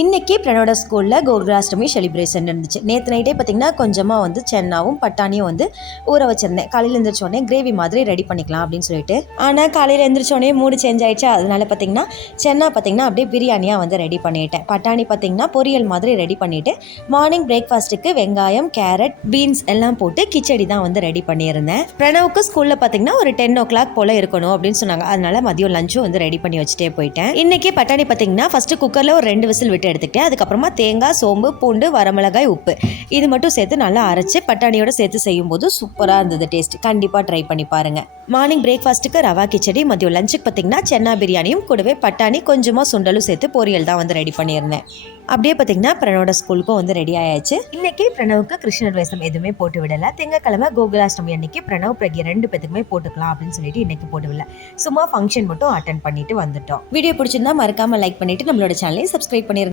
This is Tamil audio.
இன்றைக்கி பிரணோட ஸ்கூலில் கோகுலாஷ்டமி செலிப்ரேஷன் இருந்துச்சு. நேற்று நைட்டே பார்த்திங்கன்னா கொஞ்சமாக வந்து சென்னாவும் பட்டாணியும் வந்து ஊற வச்சுருந்தேன். காலையில் எழுந்திரிச்சோடனே கிரேவி மாதிரி ரெடி பண்ணிக்கலாம் அப்படின்னு சொல்லிட்டு. ஆனால் காலையில் எழுந்திரிச்சோடனே மூடு சேஞ்ச் ஆகிடுச்சு. அதனால பார்த்திங்கன்னா சென்னா பார்த்திங்கன்னா அப்படியே பிரியாணியாக வந்து ரெடி பண்ணிட்டேன். பட்டாணி பார்த்திங்கன்னா பொரியல் மாதிரி ரெடி பண்ணிவிட்டு மார்னிங் பிரேக்ஃபாஸ்ட்டுக்கு வெங்காயம், கேரட், பீன்ஸ் எல்லாம் போட்டு கிச்சடி தான் வந்து ரெடி பண்ணியிருந்தேன். பிரணவுக்கு ஸ்கூலில் பார்த்திங்கன்னா ஒரு 10 o'clock போல் இருக்கணும் அப்படின்னு சொன்னாங்க. அதனால மதியம் லஞ்சும் வந்து ரெடி பண்ணி வச்சுட்டே போயிட்டேன். இன்றைக்கி பட்டாணி பார்த்திங்கன்னா ஃபஸ்ட்டு குக்கரில் ஒரு 2 விசில் எடுத்துக்கிட்டேன். அதுக்கப்புறமா தேங்காய், சோம்பு, பூண்டு, வரமிளகாய், உப்பு இது மட்டும் சேர்த்து நல்லா அரைச்சு பட்டாணியோட சேர்த்து செய்யும் போது சூப்பராக இருந்தது டேஸ்ட். கண்டிப்பாக ட்ரை பண்ணி பாருங்க. மார்னிங் பிரேக்ஃபாஸ்ட்டுக்கு ரவா கிச்சடி, மதியம் லஞ்சுக்கு பார்த்தீங்கன்னா சென்னா பிரியாணியும் கூடவே பட்டாணி கொஞ்சமாக சுண்டலும் சேர்த்து பொரியல் தான் வந்து ரெடி பண்ணியிருந்தேன். அப்படியே பார்த்தீங்கன்னா பிரணவோட ஸ்கூலுக்கும் வந்து ரெடி ஆயாச்சு. இன்னைக்கு பிரணவுக்கு கிருஷ்ணர் வேஷம் எதுவுமே போட்டு விடல. திங்கக்கிழமை கோகுலாஷ்டமி அன்னைக்கு பிரணவ் பிரக்யா 2 பேத்துக்குமே போட்டுக்கலாம் அப்படின்னு சொல்லிட்டு இன்னைக்கு போட்டு விடல. சும்மா ஃபங்க்ஷன் மட்டும் அட்டென்ட் பண்ணிட்டு வந்துட்டோம். வீடியோ பிடிச்சிருந்தா மறக்காம லைக் பண்ணிட்டு நம்மளோட சேனலை சப்ஸ்கிரைப் பண்ணிருங்க.